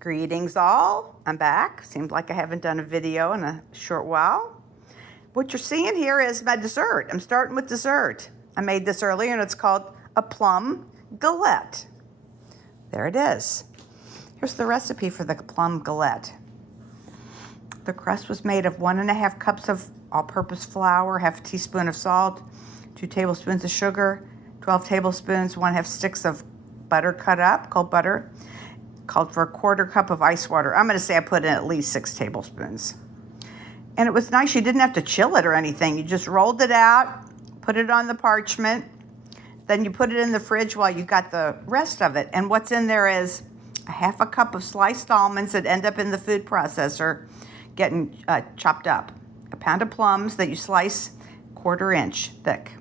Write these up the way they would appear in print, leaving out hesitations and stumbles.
Greetings all, I'm back. Seems like I haven't done a video in a short while. What you're seeing here is my dessert. I'm starting with dessert. I made this earlier and it's called a plum galette. There it is. Here's the recipe for the plum galette. The crust was made of 1.5 cups of all-purpose flour, half a teaspoon of salt, 2 tablespoons of sugar, 12 tablespoons, 1/2 sticks of butter cut up, cold butter, called for 1/4 cup of ice water. I'm going to say I put in at least 6 tablespoons. And it was nice. You didn't have to chill it or anything. You just rolled it out, put it on the parchment, then you put it in the fridge while you got the rest of it. And what's in there is 1/2 cup of sliced almonds that end up in the food processor getting chopped up, 1 pound of plums that you slice 1/4 inch thick.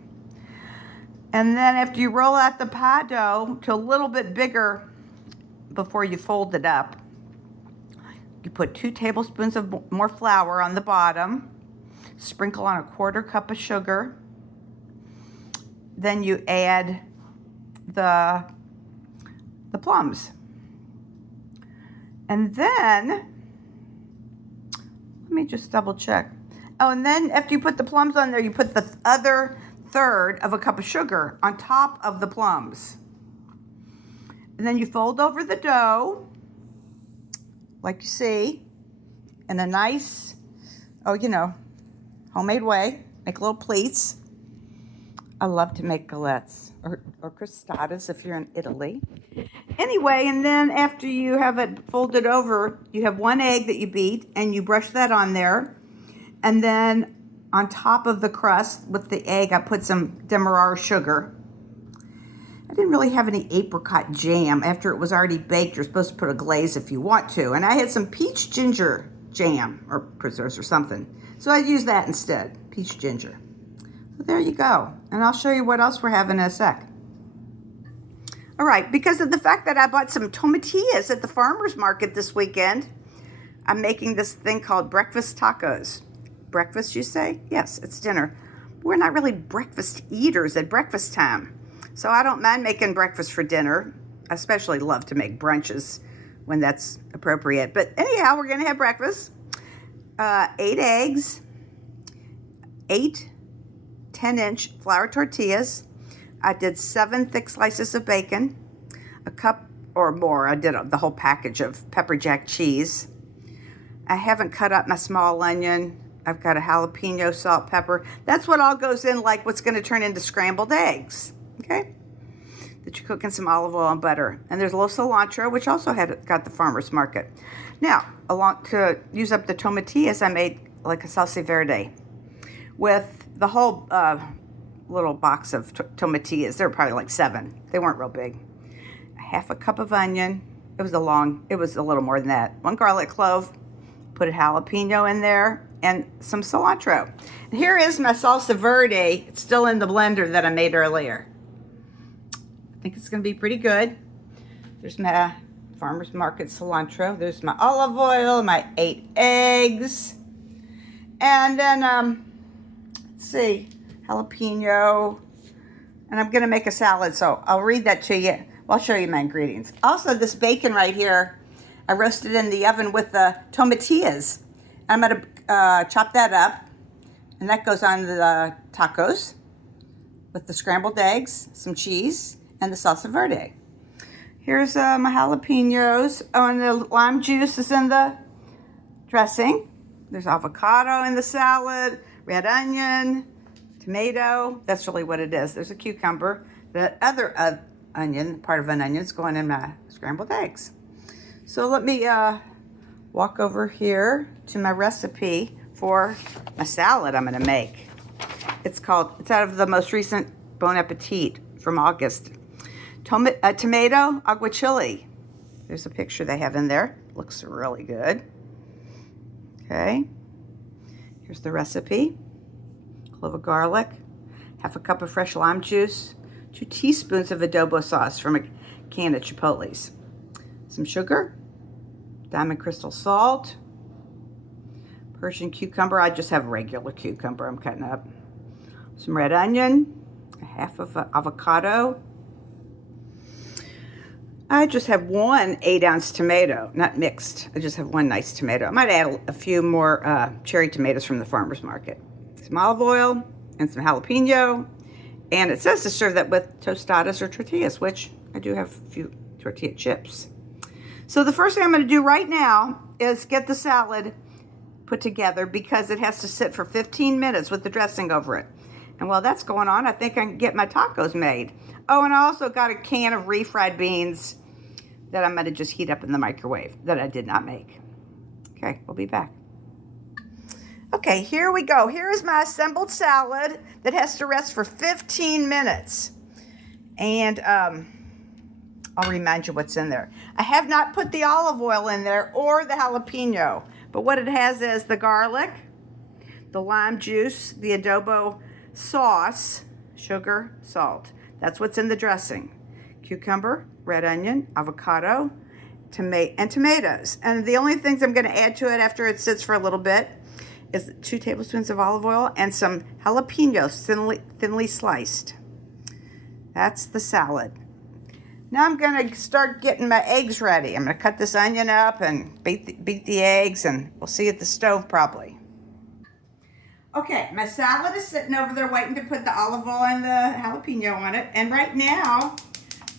And then after you roll out the pie dough to a little bit bigger before you fold it up, you put 2 tablespoons of more flour on the bottom, sprinkle on 1/4 cup of sugar, then you add the plums. And then, let me just double check. Oh, and then after you put the plums on there, you put the other 1/3 of a cup of sugar on top of the plums. And then you fold over the dough, like you see, in a nice, homemade way. Make little pleats. I love to make galettes or crostatas if you're in Italy. Anyway, and then after you have it folded over, you have 1 egg that you beat, and you brush that on there. And then on top of the crust with the egg, I put some demerara sugar. I didn't really have any apricot jam. After it was already baked, you're supposed to put a glaze if you want to. And I had some peach ginger jam or preserves or something. So I used that instead, peach ginger. So there you go. And I'll show you what else we're having in a sec. All right, because of the fact that I bought some tomatillas at the farmer's market this weekend, I'm making this thing called breakfast tacos. Breakfast, you say? Yes, it's dinner. We're not really breakfast eaters at breakfast time. So I don't mind making breakfast for dinner. I especially love to make brunches when that's appropriate. But anyhow, we're going to have breakfast. 8 eggs, 8 10-inch flour tortillas. I did 7 thick slices of bacon, a cup or more. I did the whole package of pepper jack cheese. I haven't cut up my small onion. I've got a jalapeno, salt, pepper. That's what all goes in, like what's going to turn into scrambled eggs. Okay? That you cook in some olive oil and butter. And there's a little cilantro, which also got the farmer's market. Now, to use up the tomatillas, I made like a salsa verde with the whole little box of tomatillas. There were probably like 7. They weren't real big. 1/2 cup of onion. It was a little more than that. 1 garlic clove. Put a jalapeno in there and some cilantro. And here is my salsa verde. It's still in the blender that I made earlier. I think it's going to be pretty good. There's my farmer's market cilantro. There's my olive oil, my 8 eggs. And then, let's see, jalapeno. And I'm going to make a salad, so I'll read that to you. I'll show you my ingredients. Also, this bacon right here, I roasted in the oven with the tomatillas. I'm going to chop that up, and that goes on the tacos with the scrambled eggs, some cheese, and the salsa verde. Here's my jalapenos. Oh, and the lime juice is in the dressing. There's avocado in the salad, red onion, tomato. That's really what it is. There's a cucumber. The other onion, part of an onion, is going in my scrambled eggs. So let me walk over here to my recipe for my salad I'm going to make. It's out of the most recent Bon Appetit from August. Tomato aguachile. There's a picture they have in there. Looks really good. Okay. Here's the recipe. Clove of garlic, 1/2 cup of fresh lime juice, 2 teaspoons of adobo sauce from a can of Chipotle's, some sugar, diamond crystal salt, Persian cucumber. I just have regular cucumber I'm cutting up, some red onion, 1/2 of avocado, I just have one 8-ounce tomato, not mixed. I just have one nice tomato. I might add a few more cherry tomatoes from the farmer's market. Some olive oil and some jalapeno. And it says to serve that with tostadas or tortillas, which I do have a few tortilla chips. So the first thing I'm going to do right now is get the salad put together because it has to sit for 15 minutes with the dressing over it. And while that's going on, I think I can get my tacos made. Oh, and I also got a can of refried beans that I'm going to just heat up in the microwave that I did not make. Okay, we'll be back. Okay, here we go. Here is my assembled salad that has to rest for 15 minutes. And I'll remind you what's in there. I have not put the olive oil in there or the jalapeno, but what it has is the garlic, the lime juice, the adobo sauce, sugar, salt. That's what's in the dressing. Cucumber, red onion, avocado, and tomatoes. And the only things I'm going to add to it after it sits for a little bit is 2 tablespoons of olive oil and some jalapenos thinly sliced. That's the salad. Now I'm going to start getting my eggs ready. I'm going to cut this onion up and beat the eggs, and we'll see at the stove probably. Okay, my salad is sitting over there waiting to put the olive oil and the jalapeno on it. And right now,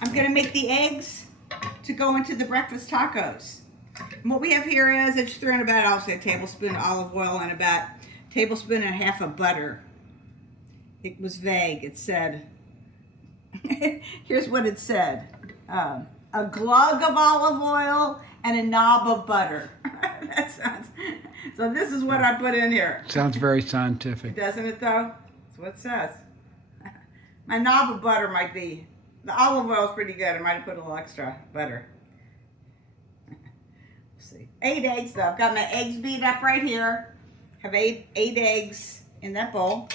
I'm going to make the eggs to go into the breakfast tacos. And what we have here is I just threw in about, I'll say, a tablespoon of olive oil and about a tablespoon and a half of butter. It was vague. It said, here's what it said. A glug of olive oil and a knob of butter. That sounds, so this is what I put in here. Sounds very scientific. Doesn't it though? That's what it says. My knob of butter might be, the olive oil is pretty good. I might have put a little extra butter. Let's see. 8 eggs though. I've got my eggs beat up right here. Have eight eggs in that bowl.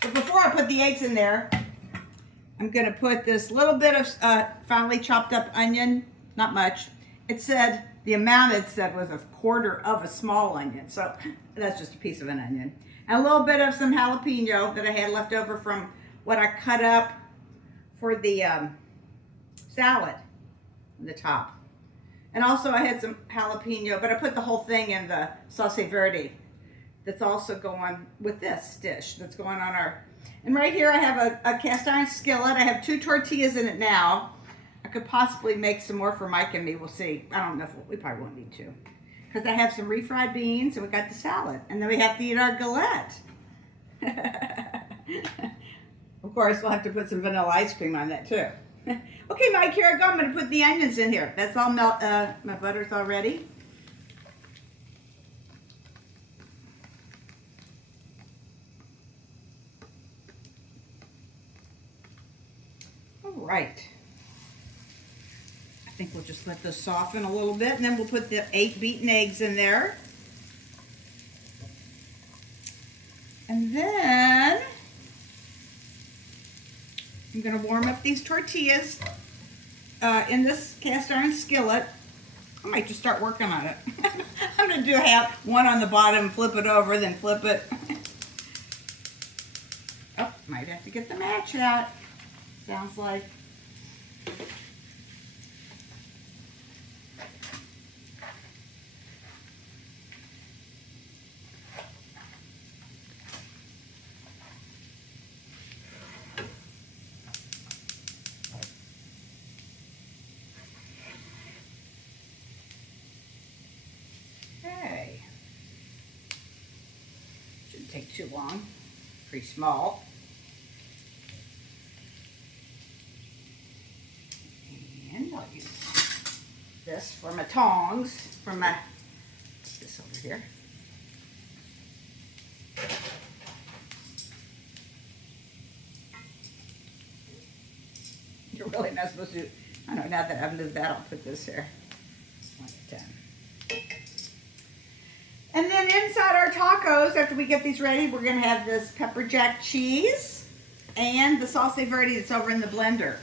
But before I put the eggs in there, I'm going to put this little bit of finely chopped up onion, not much. It said, the amount it said was 1/4 of a small onion, so that's just a piece of an onion. And a little bit of some jalapeno that I had left over from what I cut up for the salad on the top. And also I had some jalapeno, but I put the whole thing in the sauce verde that's also going with this dish that's going on our... And right here I have a cast iron skillet. I have 2 tortillas in it now. I could possibly make some more for Mike and me. We'll see. I don't know if we probably won't need to. Because I have some refried beans and we got the salad. And then we have to eat our galette. Of course, we'll have to put some vanilla ice cream on that too. Okay, Mike, here I go. I'm going to put the onions in here. That's all my butter's all ready. All right. I think we'll just let this soften a little bit, and then we'll put the 8 beaten eggs in there. And then I'm going to warm up these tortillas in this cast iron skillet. I might just start working on it. I'm going to do one on the bottom, flip it over, then flip it. Oh, might have to get the match out. Sounds like. Okay. Shouldn't take too long. Pretty small. I'll use this for my tongs, for my, this over here. You're really not supposed to, I don't know, now that I've moved that, I'll put this here. 1 to 10. And then inside our tacos, after we get these ready, we're going to have this pepper jack cheese and the sauce verde that's over in the blender.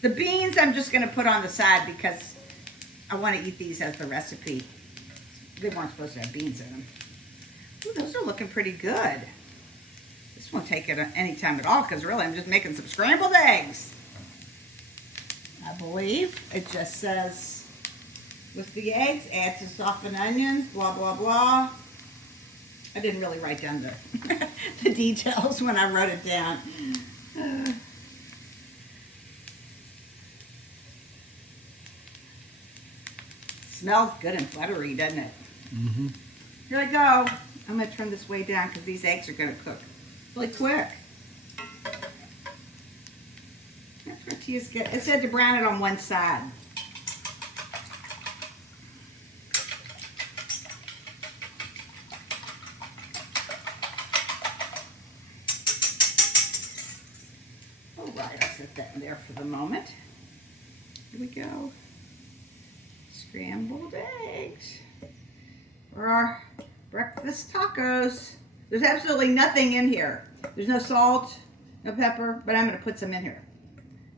The beans I'm just going to put on the side because I want to eat these as the recipe. They weren't supposed to have beans in them. Ooh, those are looking pretty good. This won't take it any time at all because really I'm just making some scrambled eggs. I believe it just says with the eggs, add to softened onions, blah, blah, blah. I didn't really write down the details when I wrote it down. Smells good and buttery, doesn't it? Mm-hmm. Here I go. I'm going to turn this way down because these eggs are going to cook really quick. That tortilla's good. It said to brown it on one side. All right, I'll set that in there for the moment. Here we go. Scrambled eggs for our breakfast tacos. There's absolutely nothing in here. There's no salt, no pepper, but I'm going to put some in here.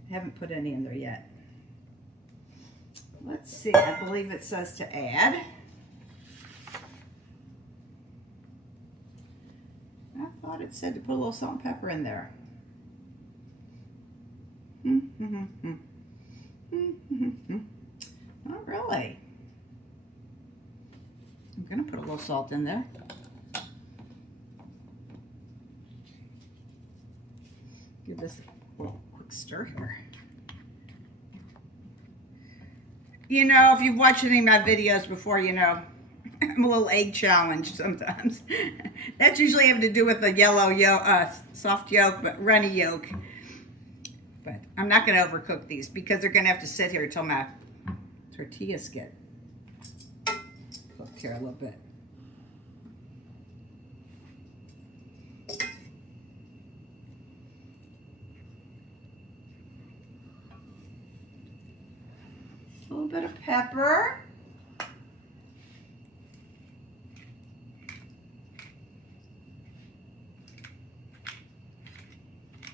I haven't put any in there yet. Let's see, I believe it says to add. I thought it said to put a little salt and pepper in there. Not really. I'm going to put a little salt in there. Give this a little quick stir here. You know, if you've watched any of my videos before, you know, I'm a little egg challenged sometimes. That's usually having to do with the yellow yolk, soft yolk, but runny yolk. But I'm not going to overcook these because they're going to have to sit here until my tortillas get cooked here a little bit. A little bit of pepper.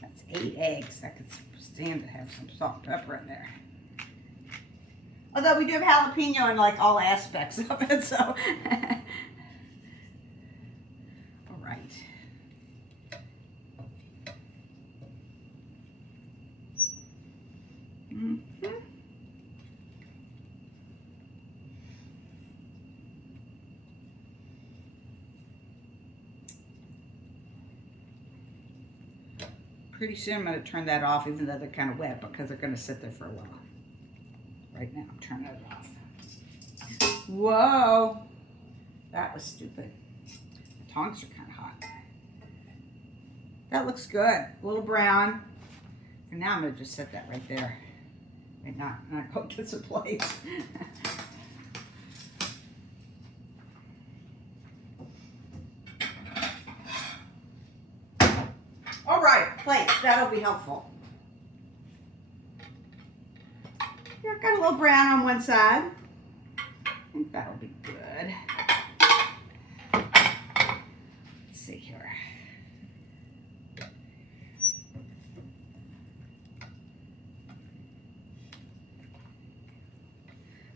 That's 8 eggs. I could stand to have some salt and pepper in there. Although we do have jalapeno in like all aspects of it, so. All right. Pretty soon I'm going to turn that off, even though they're kind of wet, because they're going to sit there for a while. Right now, I'm turning it off. Whoa! That was stupid. The tongs are kind of hot. That looks good. A little brown. And now I'm going to just set that right there. And not go get some plates. All right, plates. That'll be helpful. Yeah, got a little brown on one side. I think that'll be good. Let's see here.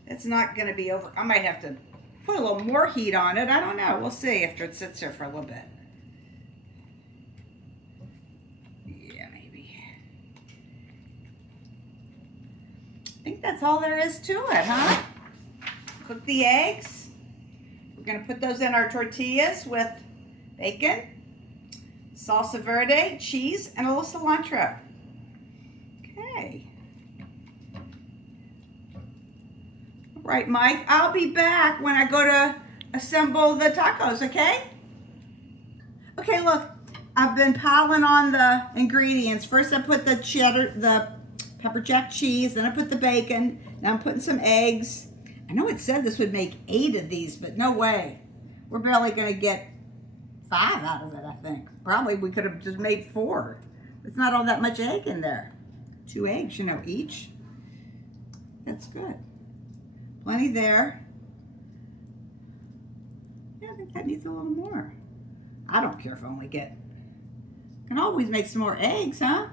It's not going to be over. I might have to put a little more heat on it. I don't know. We'll see after it sits here for a little bit. I think that's all there is to it, huh? Cook the eggs. We're going to put those in our tortillas with bacon, salsa verde, cheese, and a little cilantro. Okay. All right, Mike, I'll be back when I go to assemble the tacos, okay? Okay, look, I've been piling on the ingredients. First I put the cheddar, the pepper jack cheese, then I put the bacon, now I'm putting some eggs. I know it said this would make 8 of these, but no way. We're barely gonna get 5 out of it, I think. Probably we could have just made 4. It's not all that much egg in there. 2 eggs, you know, each. That's good. Plenty there. Yeah, I think that needs a little more. I don't care if I only get, can always make some more eggs, huh?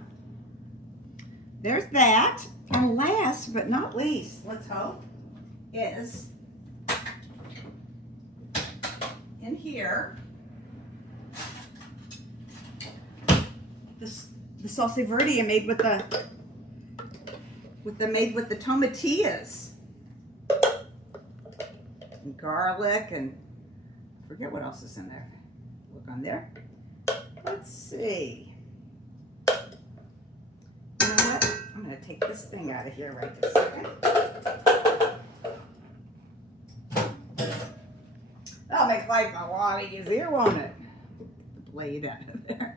There's that. And last but not least, let's hope, is in here the salsa verde I made with made with the tomatillas. And garlic and I forget what else is in there. Look on there. Let's see. You know what? I'm going to take this thing out of here right this second. That'll make life a lot easier, won't it? Put the blade out of there.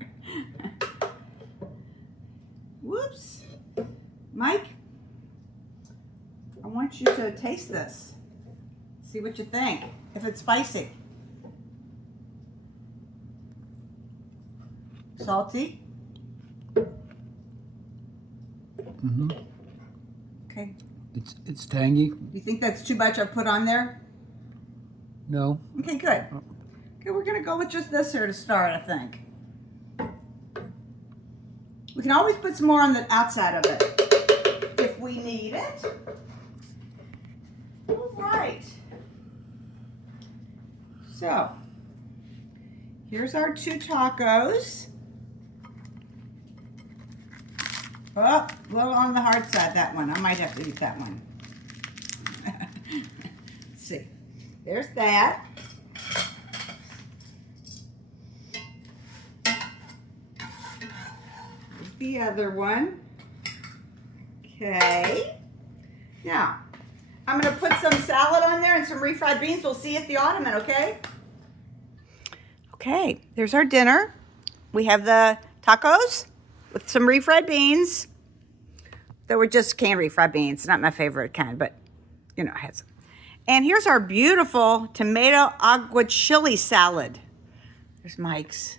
Whoops. Mike, I want you to taste this. See what you think. If it's spicy. Salty? Mm-hmm. Okay. It's tangy. Do you think that's too much I put on there? No. Okay, good. Okay, we're gonna go with just this here to start, I think. We can always put some more on the outside of it if we need it. All right. So, here's our 2 tacos. Oh, a little on the hard side, that one. I might have to eat that one. Let's see. There's that. There's the other one. Okay. Now, I'm going to put some salad on there and some refried beans. We'll see you at the ottoman, okay? Okay, there's our dinner. We have the tacos with some refried beans. They were just canned refried beans. Not my favorite kind, but, you know, it has them. And here's our beautiful tomato aguachile salad. There's Mike's.